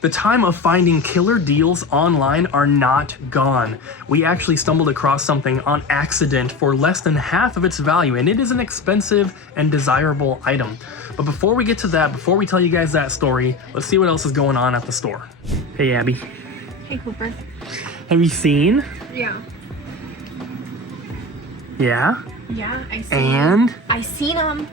The time of finding killer deals online are not gone. We actually stumbled across something on accident for less than half of its value, and it is an expensive and desirable item. But before we get to that, before we tell you guys that story, let's see what else is going on at the store. Hey, Abby. Hey, Cooper. Have you seen? Yeah. Yeah? Yeah, I seen And? I seen them.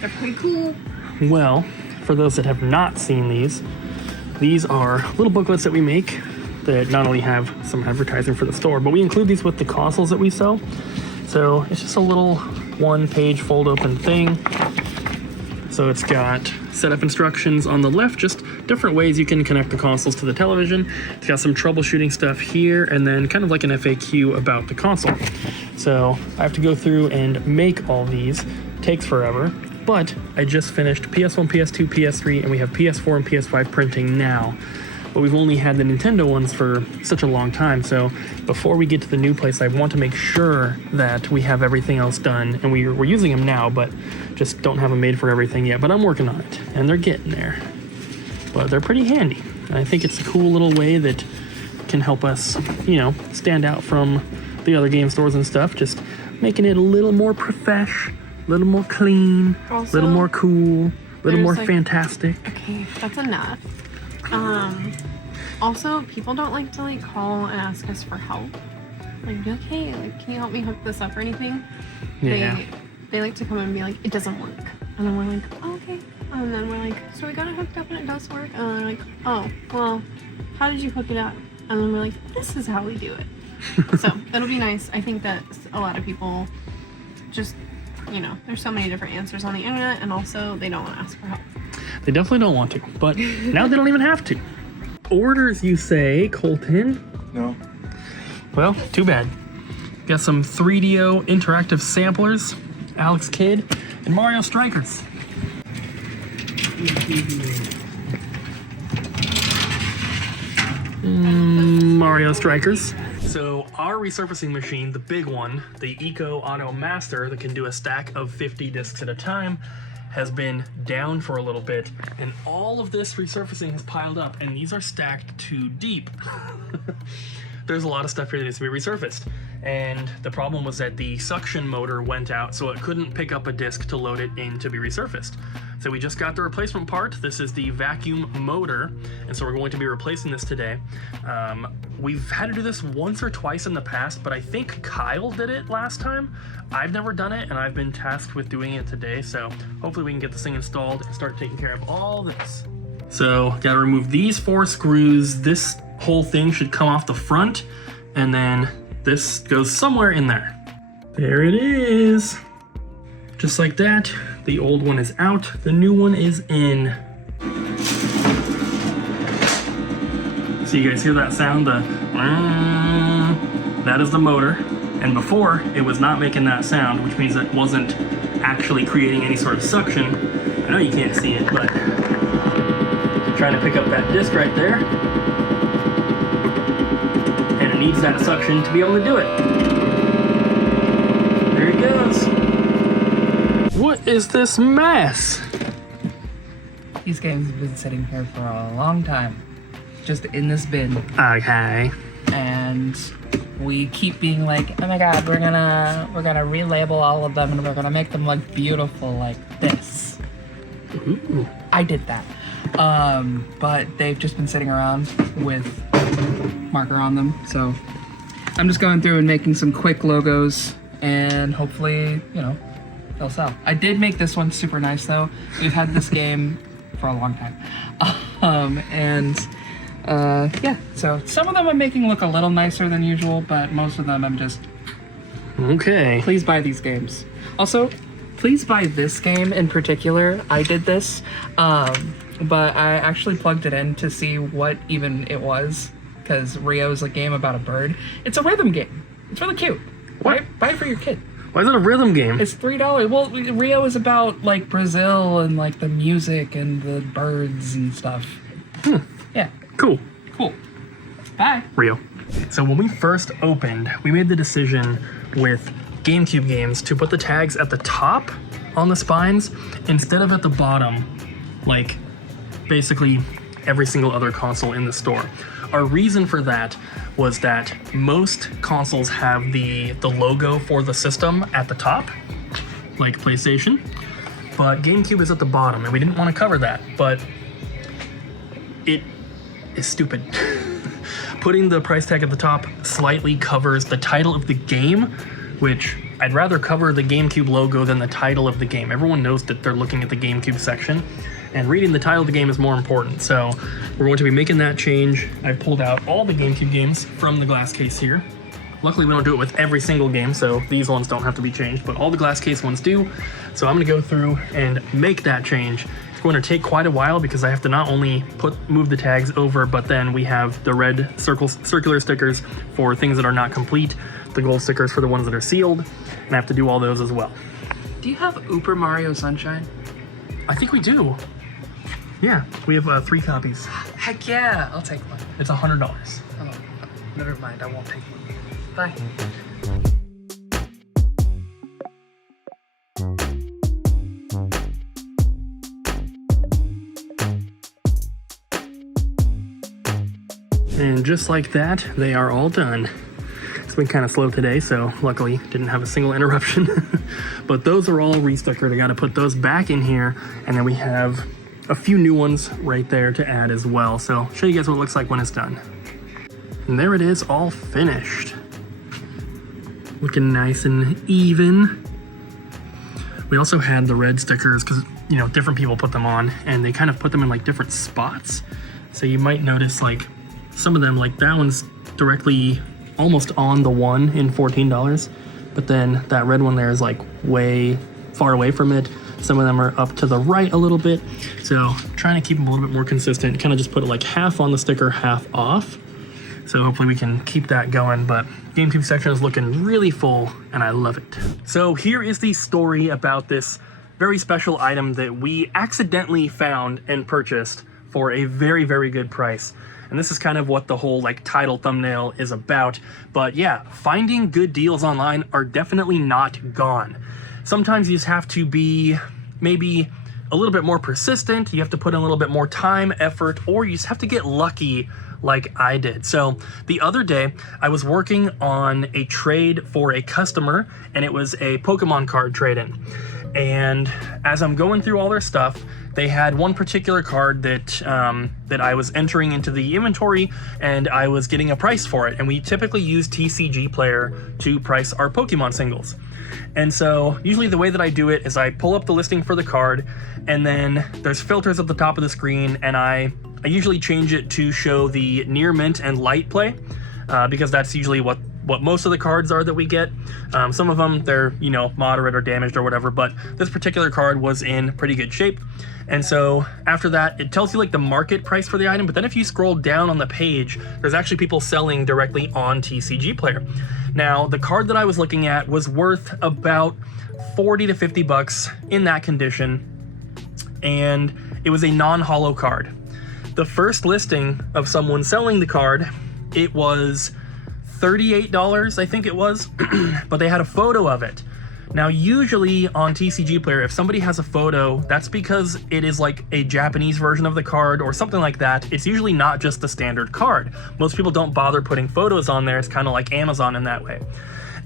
They're pretty cool. Well, for those that have not seen these are little booklets that we make that not only have some advertising for the store, but we include these with the consoles that we sell. So it's just a little one-page fold-open thing. So it's got setup instructions on the left, just different ways you can connect the consoles to the television. It's got some troubleshooting stuff here, and then kind of like an FAQ about the console. So I have to go through and make all these. Takes forever. But I just finished PS1, PS2, PS3, and we have PS4 and PS5 printing now. But we've only had the Nintendo ones for such a long time, so before we get to the new place, I want to make sure that we have everything else done, and we're using them now, but just don't have them made for everything yet. But I'm working on it, and they're getting there. But they're pretty handy, and I think it's a cool little way that can help us, you know, stand out from the other game stores and stuff, just making it a little more profesh. A little more clean, a little more cool, a little more like, fantastic. Okay, that's enough. Also, people don't like to like call and ask us for help. Like, be like, hey, like, can you help me hook this up or anything? Yeah. They like to come and be like, it doesn't work. And then we're like, oh, okay. And then we're like, so we got it hooked up and it does work? And then they're like, oh, well, how did you hook it up? And then we're like, this is how we do it. So, that'll be nice. I think that a lot of people just, you know, there's so many different answers on the internet, and also they don't want to ask for help. They definitely don't want to, but now they don't even have to. Orders, you say, Colton? No. Well, too bad. Got some 3DO interactive samplers, Alex Kidd, and Mario Strikers. Mario Strikers. So our resurfacing machine, the big one, the Eco Auto Master that can do a stack of 50 discs at a time, has been down for a little bit, and all of this resurfacing has piled up, and these are stacked too deep. There's a lot of stuff here that needs to be resurfaced, and the problem was that the suction motor went out, so it couldn't pick up a disc to load it in to be resurfaced. So we just got the replacement part. This is the vacuum motor, and so we're going to be replacing this today. We've had to do this once or twice in the past, but I think Kyle did it last time. I've never done it, and I've been tasked with doing it today, so hopefully we can get this thing installed and start taking care of all this. So, gotta remove these 4 screws. This whole thing should come off the front, and then this goes somewhere in there. There it is. Just like that. The old one is out, the new one is in. So you guys hear that sound? That is the motor. And before, it was not making that sound, which means it wasn't actually creating any sort of suction. I know you can't see it, but trying to pick up that disc right there. And it needs that suction to be able to do it. There it goes. What is this mess? These games have been sitting here for a long time. Just in this bin. Okay. And we keep being like, oh my god, we're gonna relabel all of them and we're gonna make them look beautiful like this. Ooh. I did that. But they've just been sitting around with marker on them. So I'm just going through and making some quick logos and hopefully, you know, they'll sell. I did make this one super nice though. We've had this game for a long time. Yeah, so some of them I'm making look a little nicer than usual, but most of them I'm just... Okay. Please buy these games. Also, please buy this game in particular. I did this, but I actually plugged it in to see what even it was, because Rio is a game about a bird. It's a rhythm game. It's really cute. What? Buy it for your kid. Why is it a rhythm game? It's $3. Well, Rio is about, like, Brazil and, like, the music and the birds and stuff. Yeah. Cool. Cool. Bye. Rio. So when we first opened, we made the decision with GameCube games to put the tags at the top on the spines instead of at the bottom, like basically every single other console in the store. Our reason for that was that most consoles have the logo for the system at the top, like PlayStation, but GameCube is at the bottom, and we didn't want to cover that, but it is stupid. Putting the price tag at the top slightly covers the title of the game, which I'd rather cover the GameCube logo than the title of the game. Everyone knows that they're looking at the GameCube section, and reading the title of the game is more important. So we're going to be making that change. I've pulled out all the GameCube games from the glass case here. Luckily, we don't do it with every single game, so these ones don't have to be changed, but all the glass case ones do. So I'm gonna go through and make that change. It's going to take quite a while because I have to not only move the tags over, but then we have the red circular stickers for things that are not complete, the gold stickers for the ones that are sealed, and I have to do all those as well. Do you have Super Mario Sunshine? I think we do. Yeah, we have 3 copies. Heck yeah, I'll take one. It's $100. Oh, never mind, I won't take one. Bye. And just like that, they are all done. It's been kind of slow today, so luckily didn't have a single interruption. But those are all restickered. I got to put those back in here, and then we have a few new ones right there to add as well. So I'll show you guys what it looks like when it's done. And there it is, all finished. Looking nice and even. We also had the red stickers because, you know, different people put them on, and they kind of put them in like different spots. So you might notice like some of them, like that one's directly almost on the one in $14, but then that red one there is like way far away from it. Some of them are up to the right a little bit. So trying to keep them a little bit more consistent, kind of just put it like half on the sticker, half off. So hopefully we can keep that going, but GameCube section is looking really full and I love it. So here is the story about this very special item that we accidentally found and purchased for a very, very good price. And this is kind of what the whole like title thumbnail is about. But yeah, finding good deals online are definitely not gone. Sometimes you just have to be maybe a little bit more persistent. You have to put in a little bit more time, effort, or you just have to get lucky like I did. So the other day I was working on a trade for a customer, and it was a Pokemon card trade-in. And as I'm going through all their stuff, they had one particular card that that I was entering into the inventory, and I was getting a price for it. And we typically use TCG Player to price our Pokemon singles. And so usually the way that I do it is I pull up the listing for the card, and then there's filters at the top of the screen, and I usually change it to show the near mint and light play, because that's usually what most of the cards are that we get. Some of them, they're, you know, moderate or damaged or whatever, but this particular card was in pretty good shape. And so after that, it tells you like the market price for the item, but then if you scroll down on the page, there's actually people selling directly on TCG Player. Now, the card that I was looking at was worth about 40 to 50 bucks in that condition, and it was a non-holo card. The first listing of someone selling the card, it was $38, I think it was, but they had a photo of it. Now, usually on TCG Player, if somebody has a photo, that's because it is like a Japanese version of the card or something like that. It's usually not just the standard card. Most people don't bother putting photos on there. It's kind of like Amazon in that way.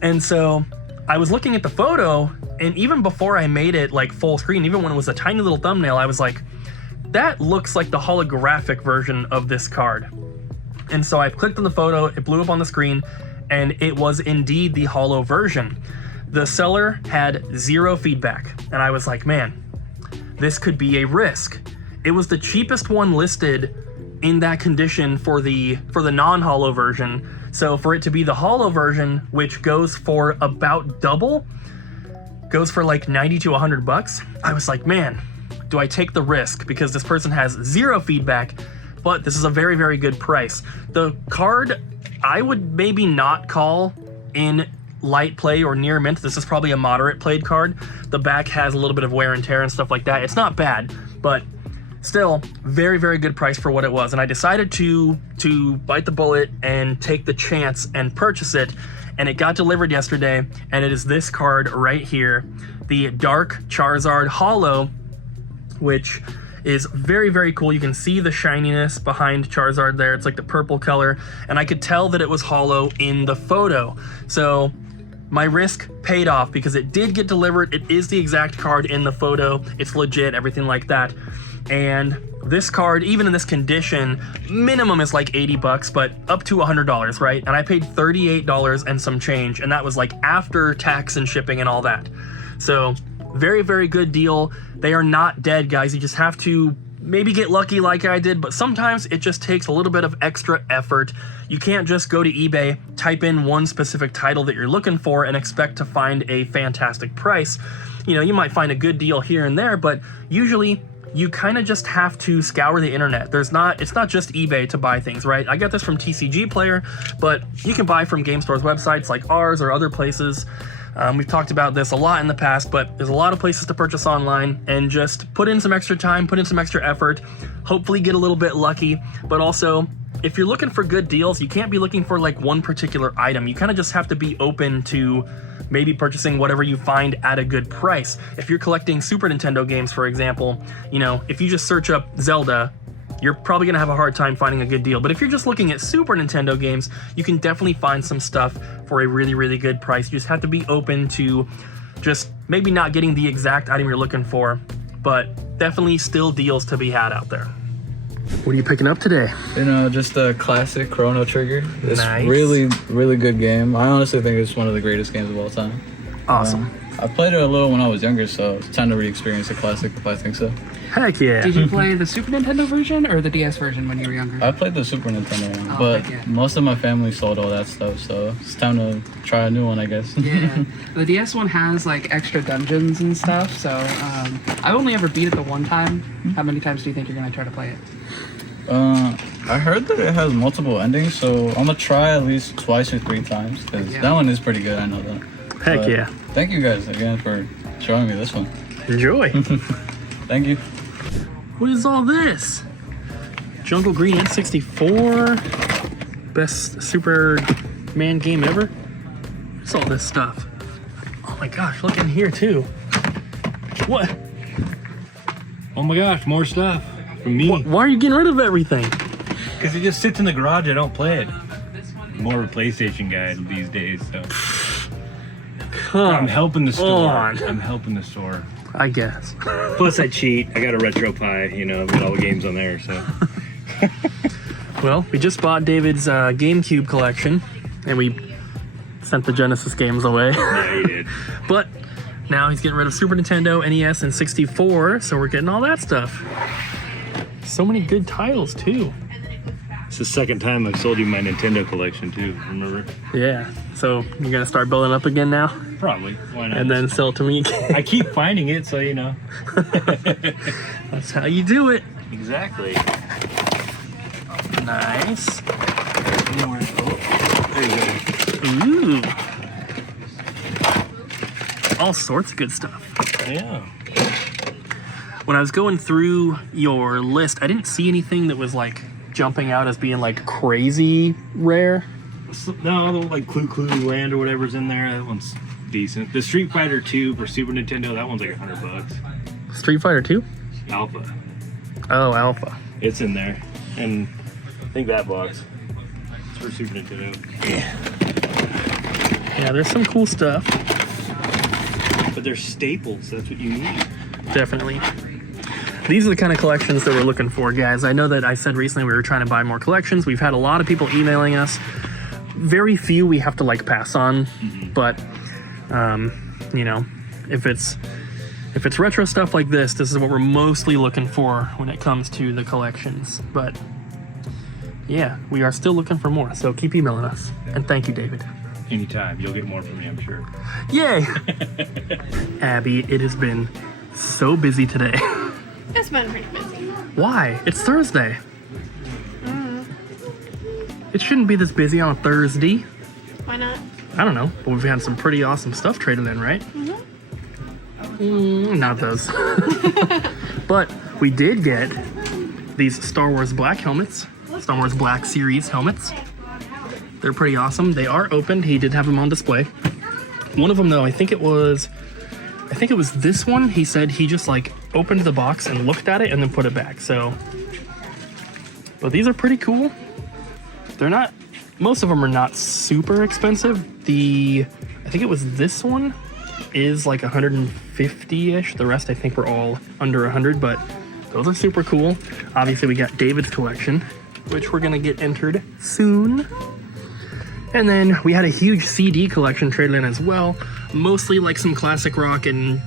And so I was looking at the photo, and even before I made it like full screen, even when it was a tiny little thumbnail, I was like, that looks like the holographic version of this card. And so I clicked on the photo, it blew up on the screen, and it was indeed the holo version. The seller had 0 feedback, and I was like, man, this could be a risk. It was the cheapest one listed in that condition for the non-holo version. So for it to be the holo version, which goes for about double, goes for like 90 to 100 bucks, I was like, man, do I take the risk? Because this person has 0 feedback, but this is a very, very good price. The card, I would maybe not call in light play or near mint. This is probably a moderate played card. The back has a little bit of wear and tear and stuff like that. It's not bad, but still very, very good price for what it was. And I decided to bite the bullet and take the chance and purchase it. And it got delivered yesterday, and it is this card right here, the Dark Charizard Holo, which is very, very cool. You can see the shininess behind Charizard there. It's like the purple color, and I could tell that it was hollow in the photo. So my risk paid off because it did get delivered. It is the exact card in the photo. It's legit, everything like that. And this card, even in this condition, minimum is like 80 bucks, but up to $100, right? And I paid $38 and some change, and that was like after tax and shipping and all that. So very, very good deal. They are not dead, guys. You just have to maybe get lucky like I did, but sometimes it just takes a little bit of extra effort. You can't just go to eBay, type in one specific title that you're looking for and expect to find a fantastic price. You know, you might find a good deal here and there, but usually you kind of just have to scour the internet. It's not just eBay to buy things, right? I got this from TCG Player, but you can buy from game stores websites like ours or other places. We've talked about this a lot in the past, but there's a lot of places to purchase online, and just put in some extra time, put in some extra effort, hopefully get a little bit lucky. But also, if you're looking for good deals, you can't be looking for like one particular item. You kind of just have to be open to maybe purchasing whatever you find at a good price. If you're collecting Super Nintendo games, for example, you know, if you just search up Zelda, you're probably gonna have a hard time finding a good deal. But if you're just looking at Super Nintendo games, you can definitely find some stuff for a really, really good price. You just have to be open to just maybe not getting the exact item you're looking for, but definitely still deals to be had out there. What are you picking up today? You know, just a classic Chrono Trigger. It's Nice. really, really good game. I honestly think it's one of the greatest games of all time. Awesome. I played it a little when I was younger, so it's time to re-experience a classic if I think so. Heck yeah. Did you play the Super Nintendo version or the DS version when you were younger? I played the Super Nintendo one, Oh, but heck yeah. most of my family sold all that stuff, so it's time to try a new one, I guess. Yeah, the DS one has like extra dungeons and stuff, so I've only ever beat it the one time. How many times do you think you're gonna try to play it? I heard that it has multiple endings, so I'm gonna try at least twice or 3 times, because Yeah. that one is pretty good, I know that. Heck But yeah. Thank you guys again for showing me this one. Enjoy. Thank you. What is all this? Jungle Green N64. Best Superman game ever? What's all this stuff? Oh my gosh, look in here too. What? Oh my gosh, more stuff from me. Why are you getting rid of everything? Because it just sits in the garage, I don't play it. More of a PlayStation guy these days, so. I'm helping the store. on. I'm helping the store. I guess. Plus I cheat. I got a Retro Pie, you know, with all the games on there, so. Well, we just bought David's GameCube collection, and we sent the Genesis games away. Yeah, you did. But now he's getting rid of Super Nintendo, NES, and 64, so we're getting all that stuff. So many good titles, too. It's the second time I've sold you my Nintendo collection, too, remember? Yeah, so you're gonna start building up again now? Probably. Why not? And then sell it to me again? I keep finding it, so you know. That's how you do it. Exactly. Nice. There you Ooh. All sorts of good stuff. go. Yeah. When I was going through your list, I didn't see anything that was like jumping out as being like crazy rare. No, the, like Clue Land or whatever's in there, that one's decent. The Street Fighter 2 for Super Nintendo, that one's like $100. Street Fighter 2? Alpha. Oh, Alpha. It's in there. And I think that box. It's for Super Nintendo. Yeah, there's some cool stuff. But they're staples, that's what you need. Definitely. These are the kind of collections that we're looking for, guys. I know that I said recently we were trying to buy more collections. We've had a lot of people emailing us. Very few we have to like pass on, but you know, if it's retro stuff like this is what we're mostly looking for when it comes to the collections. But yeah, we are still looking for more, so keep emailing us. And thank you, David. Anytime. You'll get more from me, I'm sure. Yay! Abby, it has been so busy today. It's been pretty busy. Why? It's Thursday. It shouldn't be this busy on a Thursday. Why not? I don't know, but we've had some pretty awesome stuff traded in, right? Not those. But we did get these Star Wars Black helmets, Star Wars Black Series helmets. They're pretty awesome. They are opened. He did have them on display. One of them, though, I think it was this one. He said he just like opened the box and looked at it and then put it back. So, but these are pretty cool. They're not, most of them are not super expensive. I think it was this one is like 150-ish. The rest I think were all under 100, but those are super cool. Obviously we got David's collection, which we're gonna get entered soon. And then we had a huge CD collection traded in as well. Mostly like some classic rock and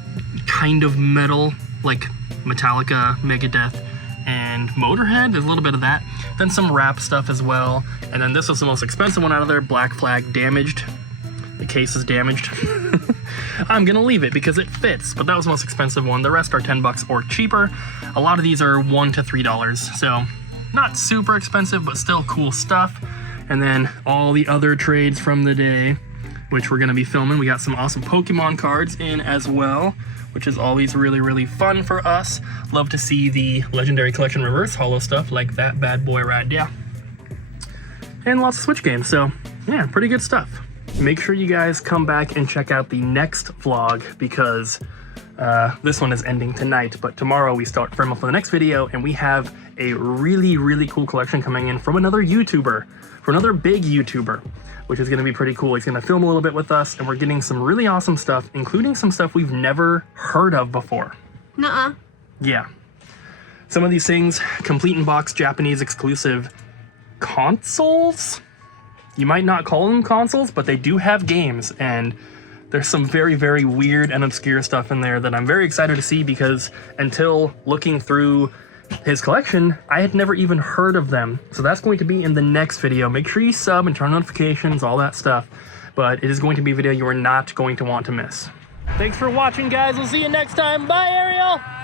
kind of metal, like Metallica, Megadeth, and Motorhead. There's a little bit of that. Then some rap stuff as well. And then this was the most expensive one out of there, Black Flag Damaged. The case is damaged. I'm gonna leave it because it fits, but that was the most expensive one. The rest are 10 bucks or cheaper. A lot of these are $1 to $3, so not super expensive, but still cool stuff. And then all the other trades from the day, which we're gonna be filming. We got some awesome Pokemon cards in as well, which is always really, really fun for us. Love to see the Legendary Collection reverse holo stuff like that bad boy right there. And lots of Switch games, so yeah, pretty good stuff. Make sure you guys come back and check out the next vlog because this one is ending tonight, but tomorrow we start frame up for the next video, and we have a really, really cool collection coming in from another YouTuber, from another big YouTuber, which is gonna be pretty cool. He's gonna film a little bit with us, and we're getting some really awesome stuff, including some stuff we've never heard of before. Nuh-uh. Yeah. Some of these things, complete in box Japanese exclusive consoles? You might not call them consoles, but they do have games, and there's some very, very weird and obscure stuff in there that I'm very excited to see because until looking through his collection, I had never even heard of them. So that's going to be in the next video. Make sure you sub and turn on notifications, all that stuff. But it is going to be a video you are not going to want to miss. Thanks for watching, guys. We'll see you next time. Bye, Ariel!